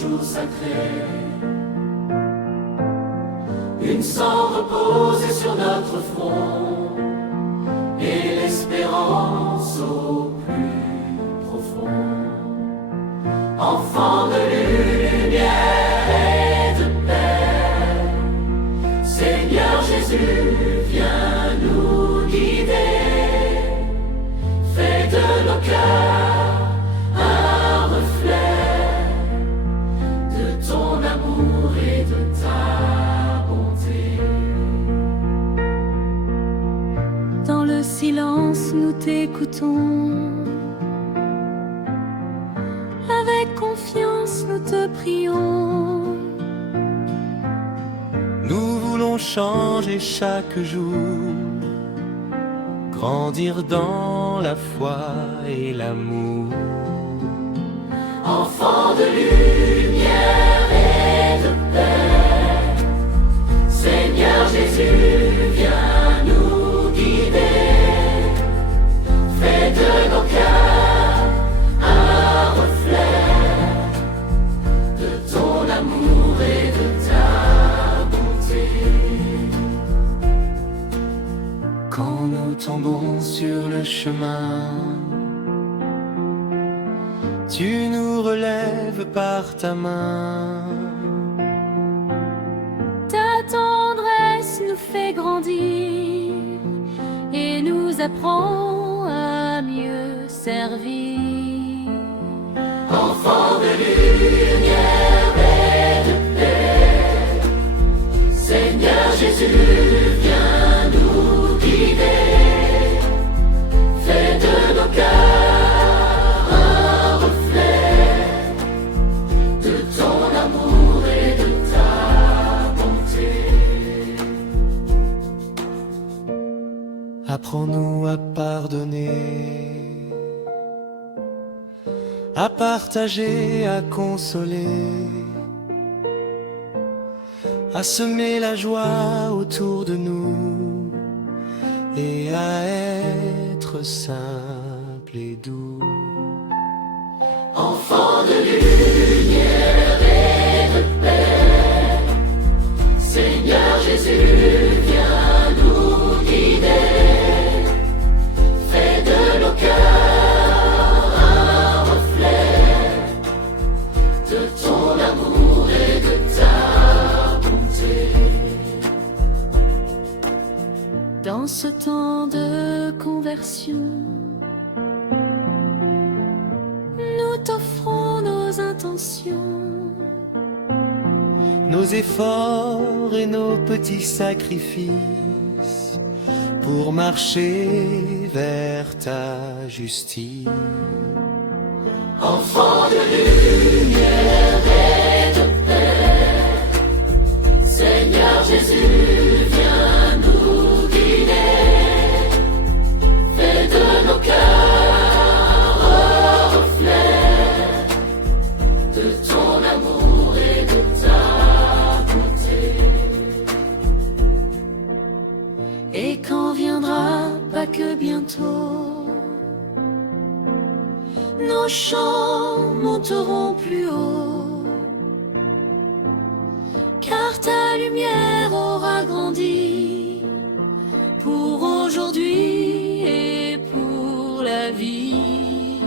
jour sacré. Une sang reposée sur notre front et l'espérance au plus profond. Enfants de lumière et de paix, Seigneur Jésus, viens nous guider. Fais de nos cœurs un reflet de ton amour et de ta bonté. Dans le silence, nous t'écoutons. Avec confiance, nous te prions. Nous voulons changer chaque jour, grandir dans la foi et l'amour. Enfants de lumière et de paix, Seigneur Jésus, viens nous guider. Fais de nos cœurs un reflet de ton amour et de ta bonté. Quand nous tombons sur le chemin, tu nous relèves par ta main. Ta tendresse nous fait grandir et nous apprend à mieux servir. Enfants de lumière et de paix, Seigneur Jésus, viens nous guider. Fais de nos cœurs un reflet de ton amour et de ta bonté. Apprends-nous à pardonner, à partager, à consoler, à semer la joie autour de nous et à être simple et doux. Enfants de lumière et de paix, Seigneur Jésus, viens nous guider. Fais de nos cœurs un reflet de ton amour et de ta bonté. Dans ce temps de conversion, nous t'offrons nos intentions, Nos efforts et nos petits sacrifices pour marcher vers ta justice. Enfants de lumière et de paix, Seigneur Jésus, viens nous guider. Fais de nos cœurs un reflet de ton amour et de ta bonté. et quand viendra Pâques bientôt, nos chants monteront plus haut, car ta lumière aura grandi pour aujourd'hui et pour la vie.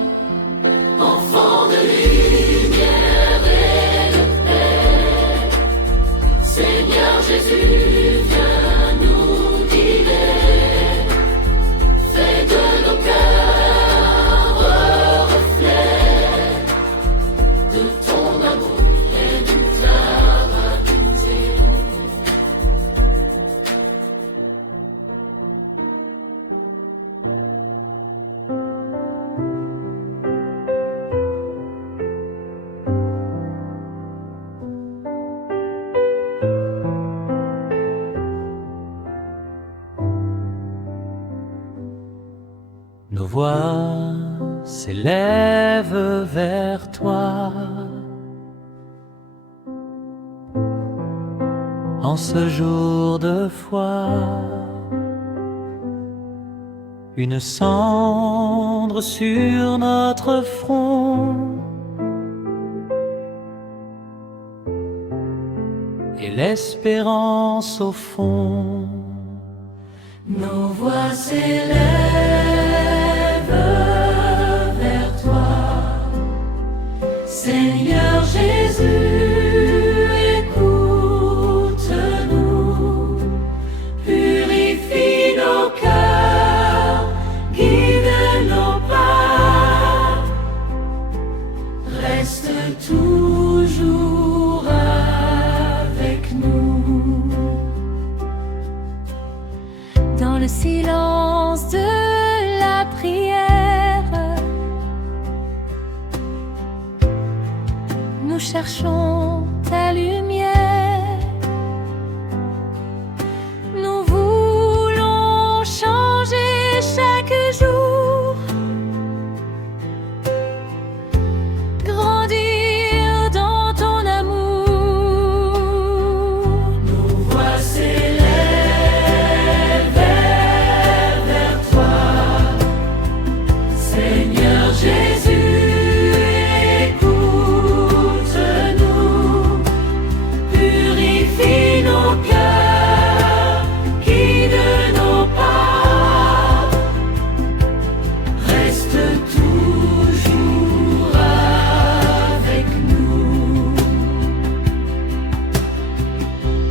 Enfants de lumière et de paix, Seigneur Jésus, viens nous guider. Fais de nos cœurs un reflet de ton amour et de ta bonté. Nos voix s'élèvent vers toi en ce jour de foi. Une cendre sur notre front, et l'espérance au fond. Nos voix s'élèvent vers toi, Seigneur Jésus, écoute-nous, purifie nos cœurs, guide nos pas, reste toujours avec nous. Dans le silence de la prière, nous cherchons ta lumière. Nous voulons changer chaque jour, grandir dans ton amour. Nos voix s'élèvent vers toi, Seigneur Jésus, écoute-nous, purifie nos cœurs, guide nos pas, reste toujours avec nous.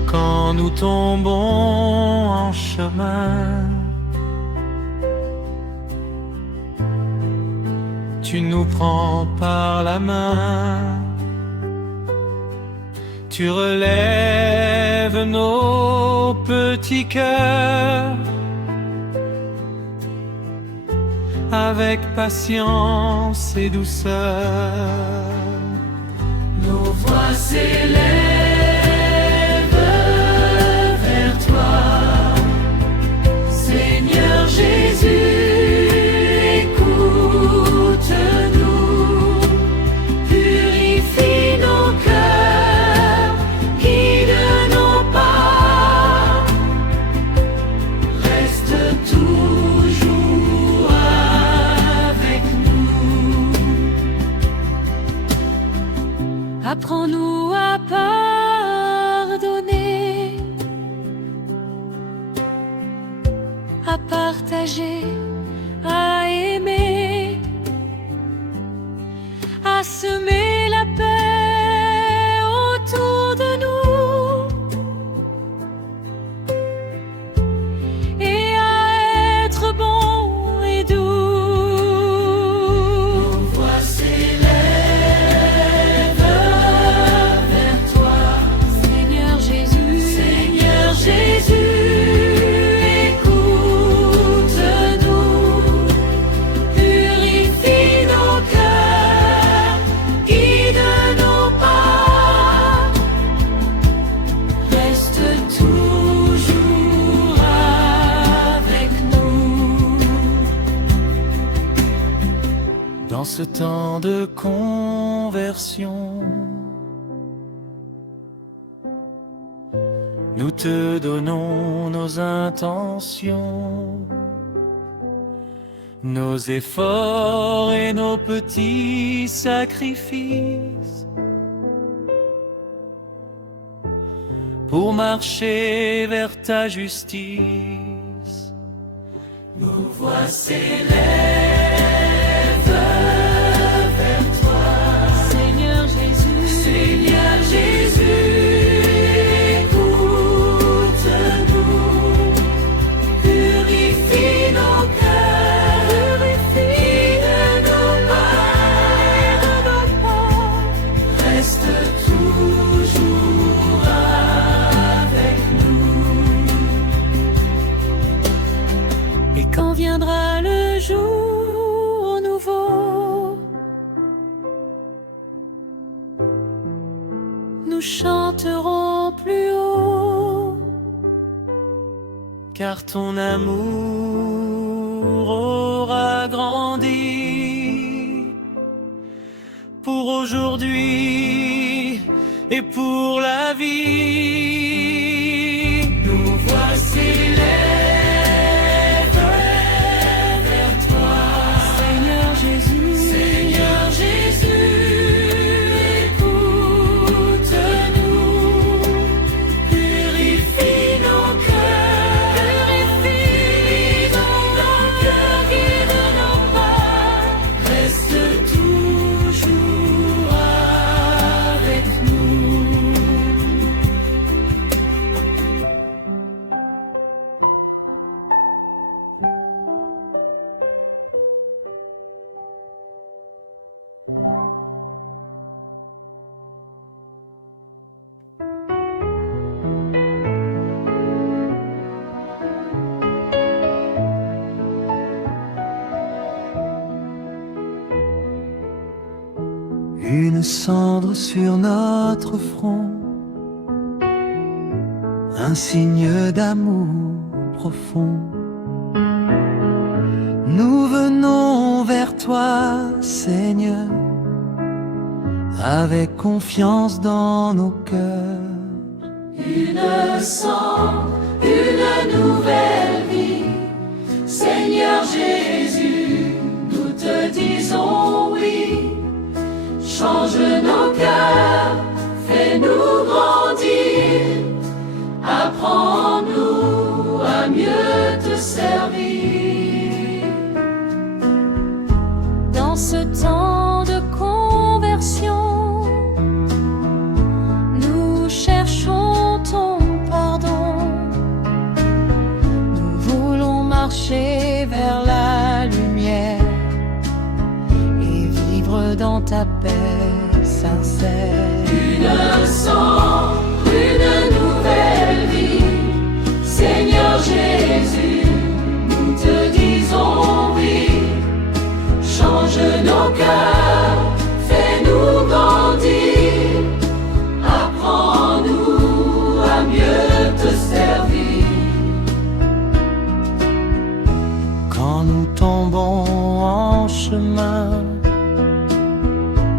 Quand nous tombons en chemin, tu nous prends par la main, tu relèves nos petits cœurs avec patience et douceur. Nos voix s'élèvent vers toi, Seigneur Jésus, écoute-nous, purifie nos cœurs, guide nos pas, reste toujours avec nous. Apprends-nous à pardonner, à partager, à aimer, à semer la paix autour de nous et à être bon et doux. Nos voix s'élèvent vers toi, Seigneur Jésus, Seigneur Jésus, écoute-nous, purifie nos cœurs, guide nos pas, reste toujours avec nous. Dans ce temps de conversion, nous te donnons nos intentions, nos efforts et nos petits sacrifices pour marcher vers ta justice. Nos voix s'élèvent vers toi, Seigneur Jésus, Seigneur Jésus, écoute-nous, purifie nos cœurs, guide nos pas, reste toujours avec nous. Et quand viendra le jour nouveau, nous chanterons plus haut, car ton amour aura grandi pour aujourd'hui et pour la vie. nos voix s'élèvent vers toi, Seigneur Jésus, Seigneur Jésus, écoute-nous, une cendre sur notre front, un signe d'amour profond. Nous venons vers toi, Seigneur, avec confiance dans nos cœurs. Une cendre, une nouvelle vie. Seigneur Jésus, nous te disons oui. Change nos cœurs, fais-nous grandir. Apprends-nous à mieux te servir. Dans ce temps de conversion, nous cherchons ton pardon. Nous voulons marcher vers la lumière et vivre dans ta paix sincère. Une cendre, une nouvelle vie. Seigneur Jésus, nous te disons oui. Change nos cœurs, fais-nous grandir. Apprends-nous à mieux te servir. Quand nous tombons en chemin,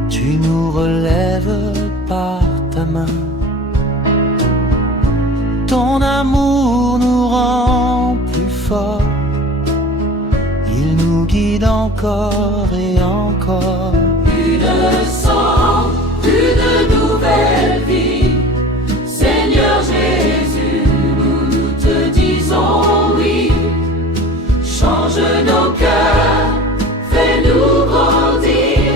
tu nous relèves par ta main. Ton amour nous rend plus forts, il nous guide encore et encore. Une cendre, une nouvelle vie. Seigneur Jésus, nous te disons oui. Change nos cœurs, fais-nous grandir.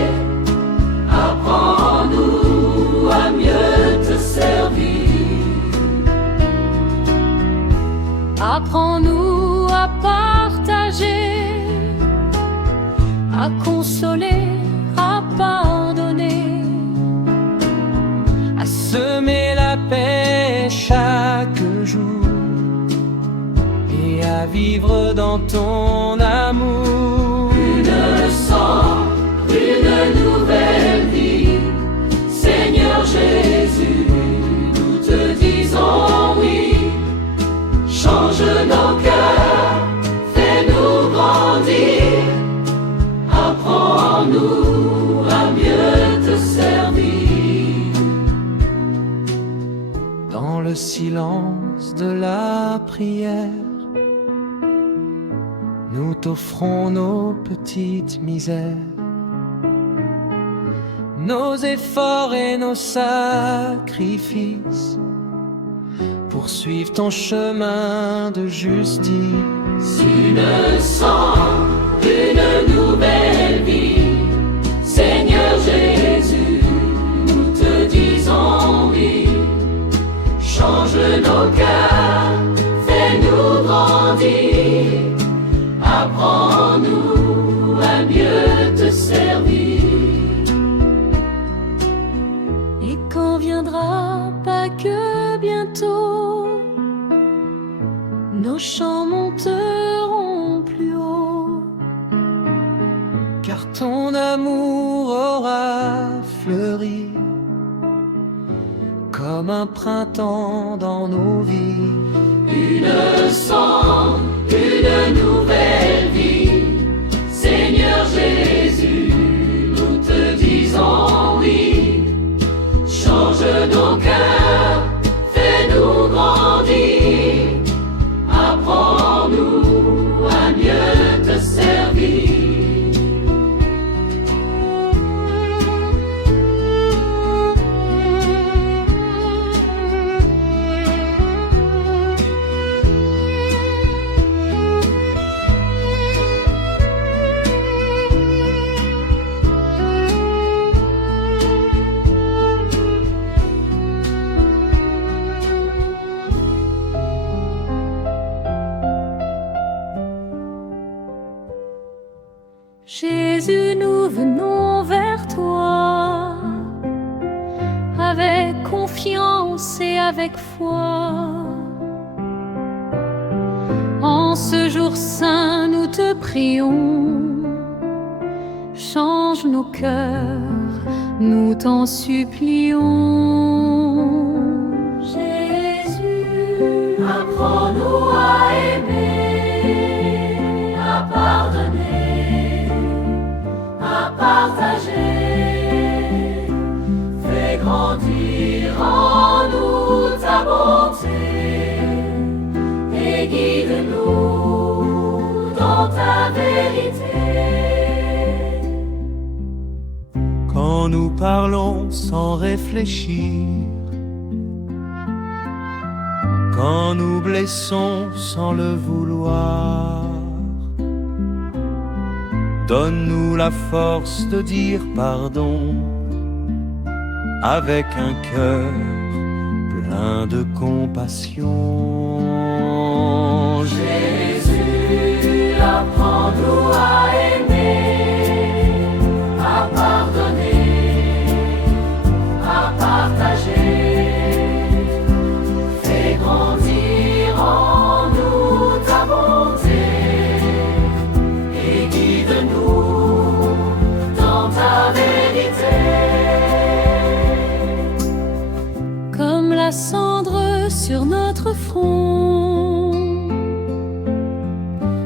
Apprends-nous à mieux te servir. Apprends-nous à partager, à consoler, à pardonner, À semer la paix chaque jour et à vivre dans ton amour. Une cendre, une nouvelle vie. Seigneur Jésus, nous te disons oui. Change nos cœurs, fais-nous grandir. Apprends-nous à mieux te servir. Dans le silence de la prière, nous t'offrons nos petites misères, nos efforts et nos sacrifices, pour suivre ton chemin de justice. Une cendre, une nouvelle vie. Seigneur Jésus, nous te disons oui. Change nos cœurs, fais-nous grandir. Apprends-nous à mieux te servir. et quand viendra Pâques bientôt, nos chants monteront plus haut. Car ton amour aura fleuri comme un printemps dans nos vies. Une cendre, une nouvelle vie. Seigneur Jésus, nous te disons oui. Change nos cœurs, fais-nous grandir. Apprends-nous à mieux te servir. Jésus, nous venons vers toi avec confiance et avec foi. En ce jour saint, nous te prions, change nos cœurs nous t'en supplions. Jésus, apprends-nous à aimer, à pardonner, à partager. Fais grandir en nous ta bonté et guide-nous dans ta vérité. Quand nous parlons sans réfléchir, quand nous blessons sans le vouloir, donne-nous la force de dire pardon avec un cœur plein de compassion. Jésus, apprends-nous à aimer, à pardonner, à partager. Fais grandir en nous ta bonté et guide-nous dans ta vérité. Comme la cendre sur notre front,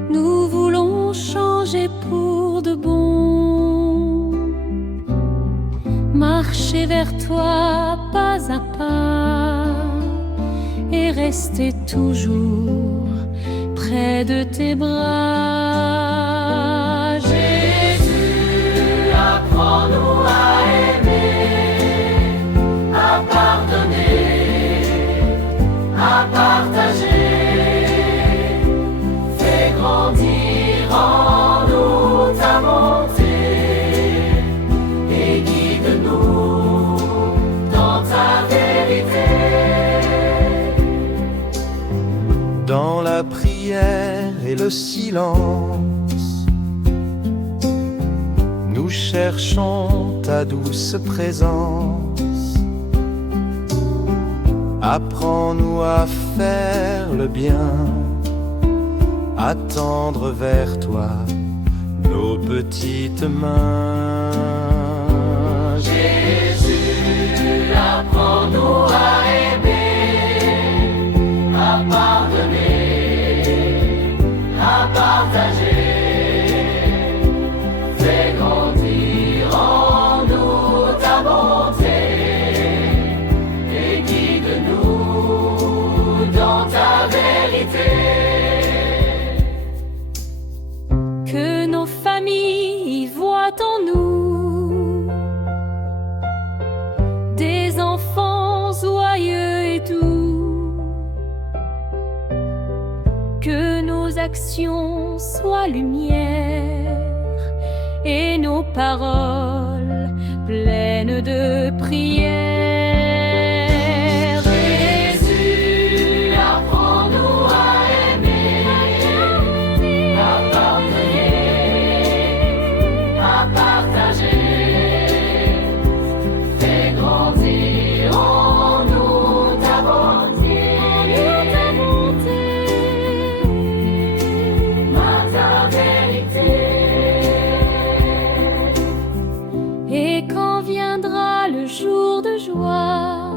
nous voulons changer pour de bon, marcher vers toi pas à pas et rester toujours près de tes bras. Jésus, apprends-nous à aimer, à pardonner, à partager. Fais grandir en nous ta bonté et guide-nous dans ta vérité. Dans la prière et le silence, nous cherchons ta douce présence. Apprends-nous à faire le bien, à tendre vers toi nos petites mains. Jésus, apprends-nous à aimer, à pardonner, à partager. Fais grandir en nous ta bonté et guide-nous dans ta vérité. Que nos familles voient en nous des enfants joyeux et doux, que nos actions soient lumière et nos paroles pleines de prières. Jésus, apprends-nous à aimer, à pardonner, à partager. Fais grandir en nous ta bonté, ta vérité. Et quand viendra le jour de joie,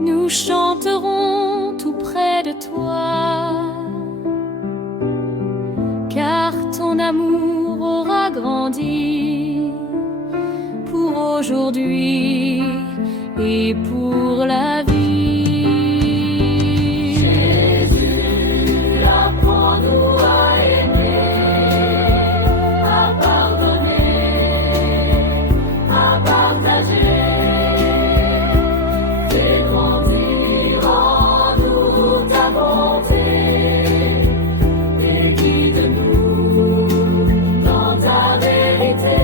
nous chanterons tout près de toi, car ton amour aura grandi pour aujourd'hui et pour la vie. Jésus, apprends-nous à aimer, à pardonner, à partager. Fais grandir en nous ta bonté et guide-nous dans ta vérité.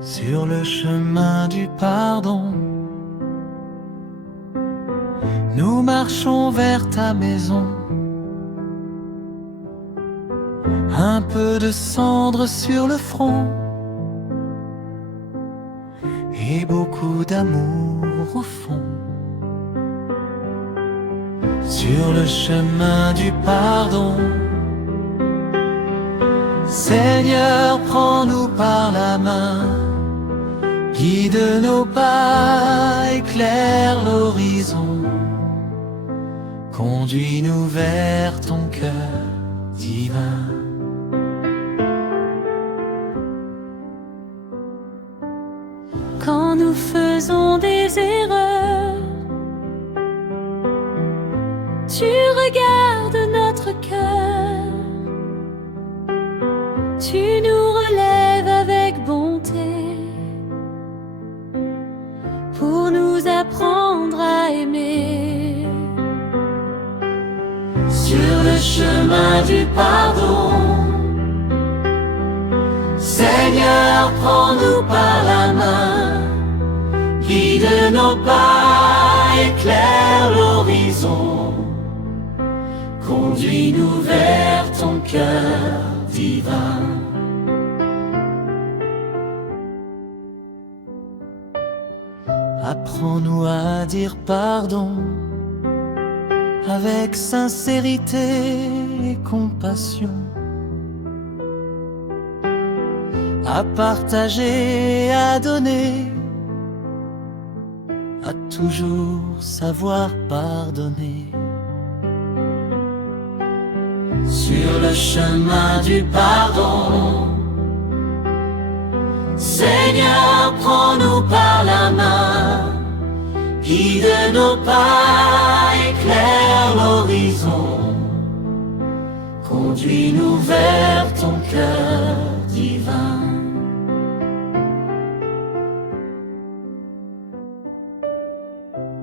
sur le chemin du pardon. Nous marchons vers ta maison. Un peu de cendre sur le front et beaucoup d'amour au fond. Sur le chemin du pardon, Seigneur, prends-nous par la main, guide nos pas, éclaire l'horizon, conduis-nous vers ton cœur divin. Quand nous faisons des erreurs, tu regardes notre cœur, tu nous relèves avec bonté pour nous apprendre à aimer. Sur le chemin du pardon, Seigneur, prends-nous par la main, guide nos pas, éclaire l'horizon, conduis-nous vers ton cœur divin. Apprends-nous à dire pardon avec sincérité et compassion, à partager et à donner, à toujours savoir pardonner. Sur le chemin du pardon, Seigneur, prends-nous par la main, guide nos pas, éclaire l'horizon, conduis-nous vers ton cœur divin.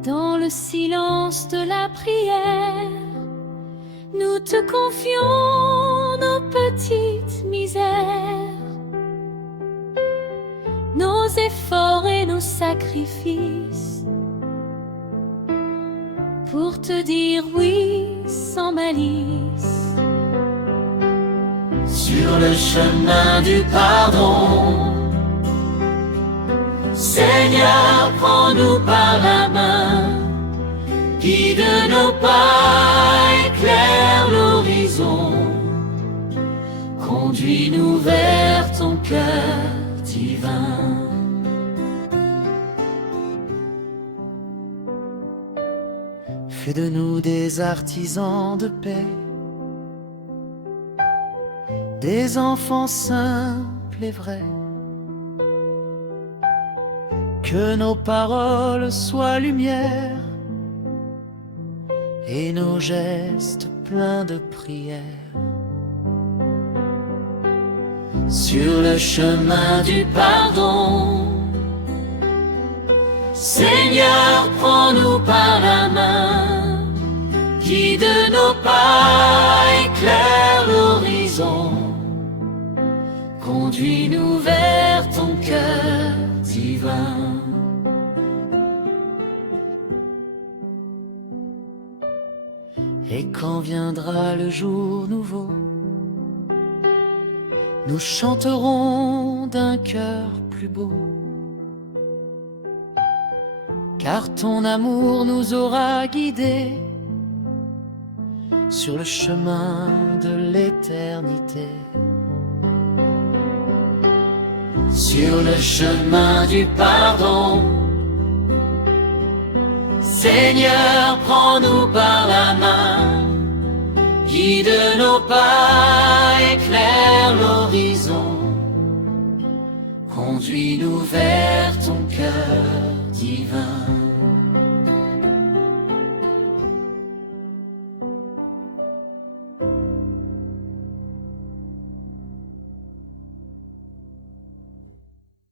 Dans le silence de la prière, nous te confions nos petites misères, nos efforts et nos sacrifices, pour te dire oui sans malice. Sur le chemin du pardon, Seigneur, prends-nous par la main, guide nos pas, éclaire l'horizon, conduis-nous vers ton cœur divin. Fais de nous des artisans de paix, des enfants simples et vrais. Que nos paroles soient lumière et nos gestes pleins de prière. Sur le chemin du pardon, Seigneur, prends-nous par la main, guide nos pas, éclaire l'horizon, conduis-nous vers ton cœur divin. Et quand viendra le jour nouveau, nous chanterons d'un cœur plus beau, car ton amour nous aura guidés sur le chemin de l'éternité. Sur le chemin du pardon, Seigneur, prends-nous par la main, guide nos pas, éclaire l'horizon, conduis-nous vers ton cœur